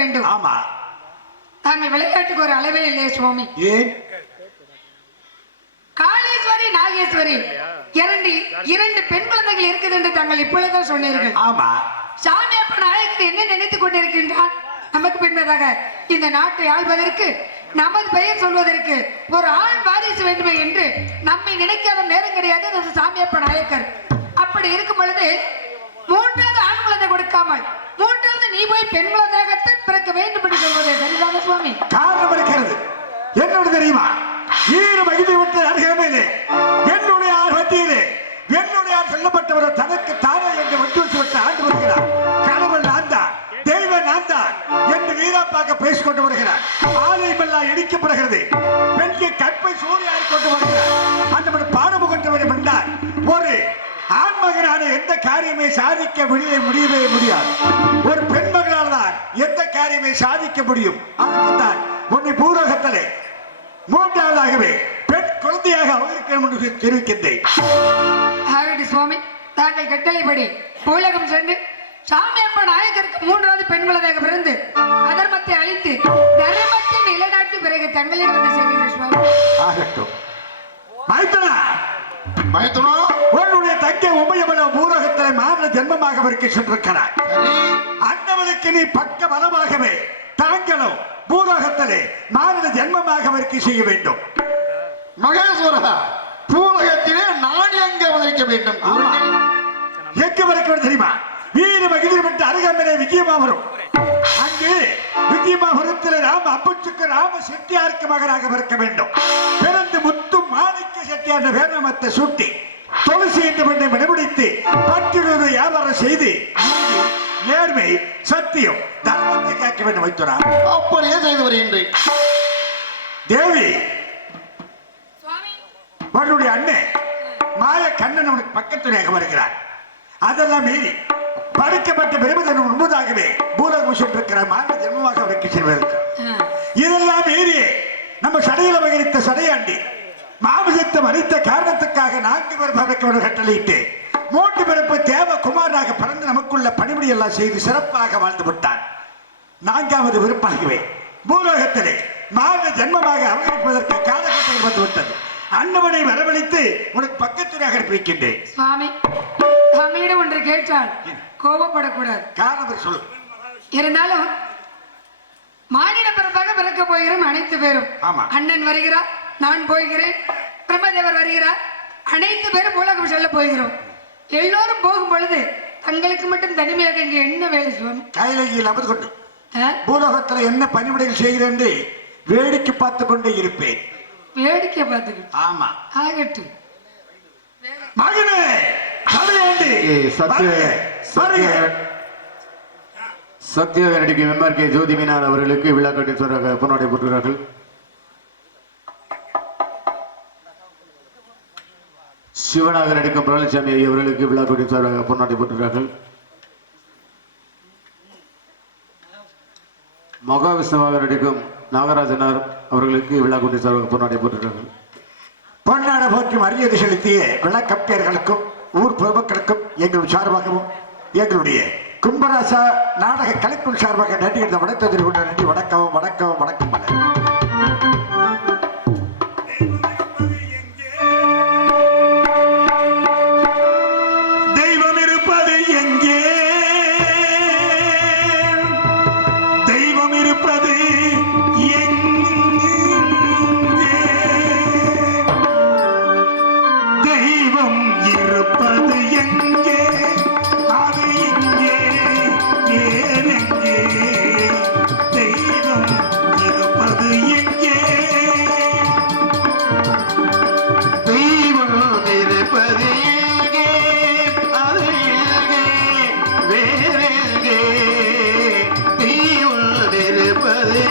வேண்டும். ஆமா, தாங்கள் விளையாட்டுக்கு ஒரு அளவே இல்லையே சுவாமி. ஏன்? காளீஸ்வரி நாகேஸ்வரி இரண்டு பெண் குழந்தைகள் இருக்குது என்று தாங்கள் இப்பொழுதுதான் சொன்னீர்கள். ஆமா, சாமி அப்ப நாயகன் என்ன நினைத்துக் கொண்டிருக்கின்றான்? நமக்கு பின்பதாக இந்த நாட்டை ஆள்வதற்கு, நமது பெயர் சொல்வதற்கு ஒரு ஆண் வாரிசு வேண்டுமே என்று நம்மை நினைக்காத நேரம் கிடையாது அந்த சாமியப்ப நாயக்கர். அப்படி இருக்கும் பொழுது மூன்றாவது ஆண் குழந்தை கொடுக்காமல் மூன்றாவது நீ போய் பெண் குழந்தையாகத்தான் பிறக்க வேண்டும் என்று சொல்வதே சரிதான சுவாமி? காரணம் இருக்கிறது. என்னோட தெரியுமா? ஈர மகிழ்ச்சி விட்டு அருகாமையிலே என்னுடைய ஆர்வத்திலே என்னுடைய சொல்லப்பட்டவர் தனக்கு தானே என்று விட்டு விட்டு ஆண்டு வருகிறார். கடவுள் நான் தான், தெய்வ நான் தான் என்று வீராப்பாக பேசிக் கொண்டு வருகிறார். ஆலயம் எல்லாம் இடிக்கப்படுகிறது. பெண்கள் கற்பை சூரியாய் கொண்டு வருகிறார். அந்த பாடமு கொண்டவரை பண்ணார். ஒரு ஆண்மகனான எந்த காரியமே சாதிக்க முடியவே முடியாது. ஒரு பெண் மகனால் தான் எந்த காரியமே சாதிக்க முடியும். அதுக்குத்தான் உன்னை பூலோகத்திலே மூன்றாவதாகவே பெண் குழந்தையாக அவருக்கு தெரிவிக்கின்றேன். சுவாமி, தாங்கள் கட்டளைப்படி பூலகம் சென்று சாமியப்ப நாயக்கருக்கு மூன்றாவது பெண் குழந்தையாக பிறந்து அதர்மத்தை அழித்து தர்மத்தை நிலைநாட்டு பிறகு தங்களிடம் வந்து சேர்கிறேன் சுவாமி. ஆகட்டும். உன்னுடைய தங்கை உமையவள பூலகத்திலே மாநில ஜென்மமாக அவருக்கு சென்றிருக்கிறார். அண்ணவனுக்கு நீ பக்க பலமாகவே தாங்களும் பூலோகத்திலே மாநில ஜென்மமாக அவருக்கு செய்ய வேண்டும். மகேஸ்வரா, பூலகத்திலே நான் எங்க வதைக்க வேண்டும்? எங்க வரைக்க தெரியுமா? வீர மகிழ்ச்சி அருகாமையிலே விஜயமாபுரம். அங்கு விஜயமாபுரத்தில் ராம அப்பச்சுக்கு ராம செட்டியாருக்கு மகனாக பிறக்க வேண்டும். பிறந்து முத்து மாணிக்க செட்டியார் வேணமத்தை சூட்டி துளசி என்ற பெண்ணை மனமுடித்து பட்டியலூர் வியாபாரம் செய்து நேர்மை சத்தியம் தர்மத்தை காக்க வேண்டும் வைத்துறார். அப்படியே செய்து வருகின்றேன். தேவி, அவருடைய அண்ணன் மாய கண்ணன் அவனுக்கு பக்கத்துணையாக வருகிறார். அதெல்லாம் மீறி படுக்கப்பட்ட பெருமதன் முன்பதாகவே பூலோகம் சென்றிருக்கிற மாநில ஜென்மமாக அவருக்கு செல்வதற்கு இதெல்லாம் மீறி நம்ம சடையில வகித்த சடையாண்டி மாமிசத்தை மறித்த காரணத்துக்காக 4 பேர் பறக்க கட்டளையிட்டு 3 பிறப்பு தேவகுமாராக பிறந்து நமக்குள்ள பணிபுரி எல்லாம் செய்து சிறப்பாக வாழ்ந்து விட்டார். 4வது விருப்பாகவே பூலோகத்திலே மாநில ஜென்மமாக அவகரிப்பதற்கு காலகட்டங்கள் வந்துவிட்டது. அண்ணவனை வரவழைத்து உனக்கு பக்கத்துறையாக அனுப்பிக்கின்றேன். சுவாமி, தங்களிடம் ஒன்று கேட்டால் கோபப்படக்கூடாது. காரணம் சொல். இருந்தாலும் மானிட பிறப்பாக பிறக்க போகிறோம் அனைத்து பேரும். அண்ணன் வருகிறார், நான் போகிறேன், பிரம்மதேவர் வருகிறார், அனைத்து பேரும் பூலோகம் செல்ல போகிறோம். எல்லோரும் போகும் பொழுது தங்களுக்கு மட்டும் தனிமையாக இங்கே என்ன வேலை சுவாமி? கையிலையில் அமர்ந்து கொண்டு பூலோகத்தில் என்ன பணிவிடைகள் செய்கிறேன் என்று வேடிக்கை பார்த்து கொண்டே இருப்பேன். வேடிக்கை பார்த்துக்கிட்டு? ஆமா, ஆகட்டும். மகனே சத்யாக நடிக்கும் எம்ஆர்கே ஜோதி மீனார் அவர்களுக்கு விழா கட்டீஸ்வரராக பொன்னாடை போட்டுகிறார்கள். சிவனாக நடிக்கும் பழனிசாமி அவர்களுக்கு விழா கட்டீஸ்வரராக பொன்னாடை போட்டுகிறார்கள். மகாவிஷ்ணுவாக நடிக்கும் நாகராஜனார் அவர்களுக்கு விழா கட்டீஸ்வரராக பொன்னாடை போட்டுகிறார்கள். பொன்னாட போற்றும் அரியதை செலுத்திய விளக்கப்பியர்களுக்கும் ஊர் பொதுமக்களுக்கும் எங்கள் சார்பாகவும் எங்களுடைய கும்பராசா நாடக கலைக்குழு சார்பாக நன்றி வணக்கத்தில் கொண்ட நன்றி. வணக்கம் வணக்கம் வணக்கம். தெய்வம் இருப்பது எங்கே? தெய்வம் இருப்பது தெய்வம் இருப்பது எங்கே? அது இங்கே ஏனெங்கே? தெய்வம் இருப்பது எங்கே? தெய்வம் இருப்பது எங்கே? அது எங்கே வேறெங்கே? தெய்வம் இருப்பது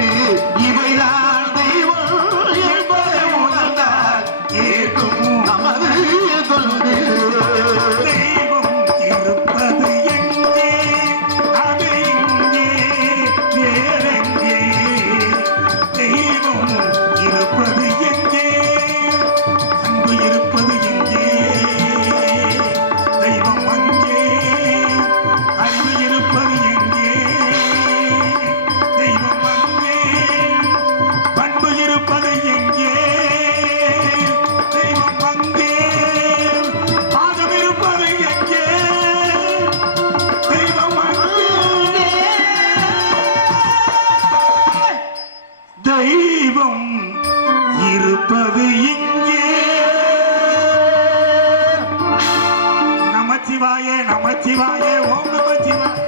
நமக்கு இவைதான் தெய்வம் என்பதை உணர்ந்தால் ஏற்கும் நமது தொண்டு. தெய்வம் இருப்பது எங்கே? அது இங்கே, வேறெங்கே? தெய்வம் இருப்பது எங்கே? அன்பு இருப்பது எங்கே? தெய்வம் அங்கே. அறிவு இருப்பது எங்கே? தெய்வம் அங்கே. பண்பு இருப்பது எங்கே? தெய்வம் அங்கே. பாதம் இருப்பது எங்கே? தெய்வம் அங்கே. தெய்வம் இருப்பது இங்கே. நமச்சிவாய நமச்சிவாய ஓம் நமச்சிவாய.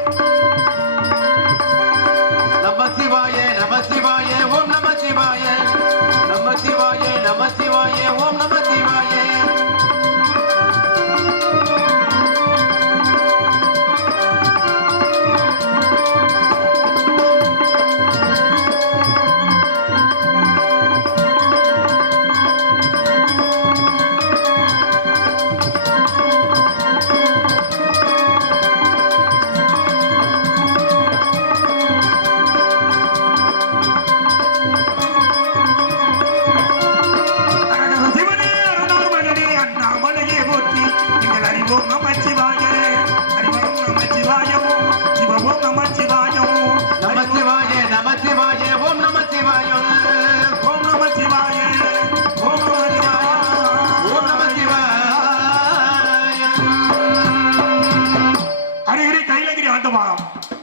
நமசிவாய நமசிவாய ஓம் நமசிவாய நமசிவாய நமசிவாய ஓம் நமசிவாய. சிவனே அருணாமலனே அண்ணாமலையே போற்றி. எங்கள் அறிவோம் நமச்சிவாய. அறிவரும் நமச்சிவாயவும் சிவவோம் நமச்சிவாயவும். நமசிவாய நமசிவாய ஓம் நமசிவாய ஓம் நமச்சிவாய. ஓம் ஓம் நமச்சிவாய. நமசிவாய. ஹரிஹரி கைலகிரி ஆண்டமானம்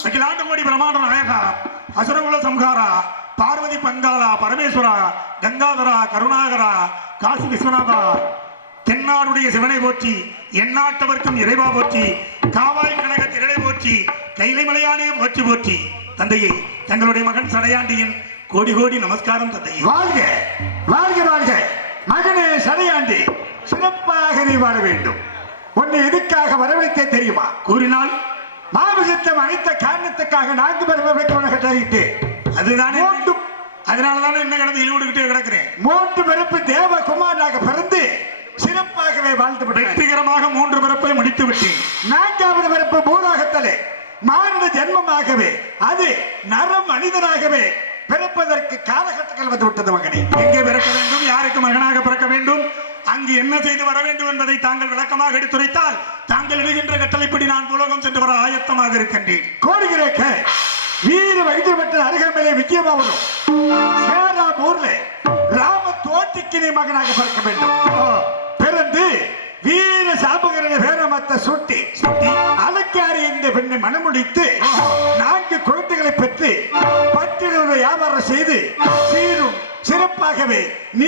அகிலாண்ட கோடி பிரமாண்ட நாயகா அசுரகுல சம்ஹாரா பார்வதி பங்காளா பரமேஸ்வரா கங்காதரா கருணாகரா காசி விஸ்வநாதா தென்னாடுடைய சிவனை போற்றி எந்நாட்டவர்க்கும் இறைவா போற்றி காவாய் கனக திரளை போற்றி கைலை மலையானே போற்றி போற்றி. தந்தையே தங்களுடைய மகன் சடையாண்டியின் கோடி கோடி நமஸ்காரம் தந்தையே. வாழ்க வாழ்க வாழ்க மகனே சடையாண்டி, சிறப்பாக நீ வாழ வேண்டும். உன்னை எதுக்காக வரவழைத்தே தெரியுமா? கூறினால் மாபகத்தம் அனைத்த காரணத்துக்காக 4 பிறப்பு கட்டளையிட்டு அதுதானே அதனாலதானே என்ன கிடந்து இழுவிடுகிட்டே கிடக்கிறேன். 3 பிறப்பு தேவகுமாராக பிறந்து சிறப்பாகவே வாழ்ந்து வெற்றிகரமாக 3 பிறப்பை முடித்து விட்டேன். 4வது பிறப்பு பூலோகத்திலே மானிட ஜென்மமாகவே அது நர மனிதனாகவே பிறப்பதற்கு காலகட்டங்கள் வந்து விட்டது. மகனே எங்கே பிறக்க வேண்டும், யாருக்கு மகனாக பிறக்க வேண்டும், அங்கு என்ன செய்து வர வேண்டும் என்பதை தாங்கள் விளக்கமாக எடுத்துரைத்தால் தாங்கள் இடுகின்ற கட்டளைப்படி நான் பூலோகம் சென்று வர ஆயத்தமாக இருக்கின்றேன். கோடுகிறேக்க வீர வைத்திய பெற்ற அருகாமையிலே விஜயபாவனும் சேராமூர்ல ராம தோட்டிக்கினை மகனாக பிறக்க வேண்டும். பிறந்து வீர சாபகரனை வேரமத்த சுட்டி அலக்காரி என்ற பெண்ணை மனமுடித்து 4 குழந்தைகளை பெற்று 10 வியாபாரம் செய்து சீரும் சிறப்பாகவே நீ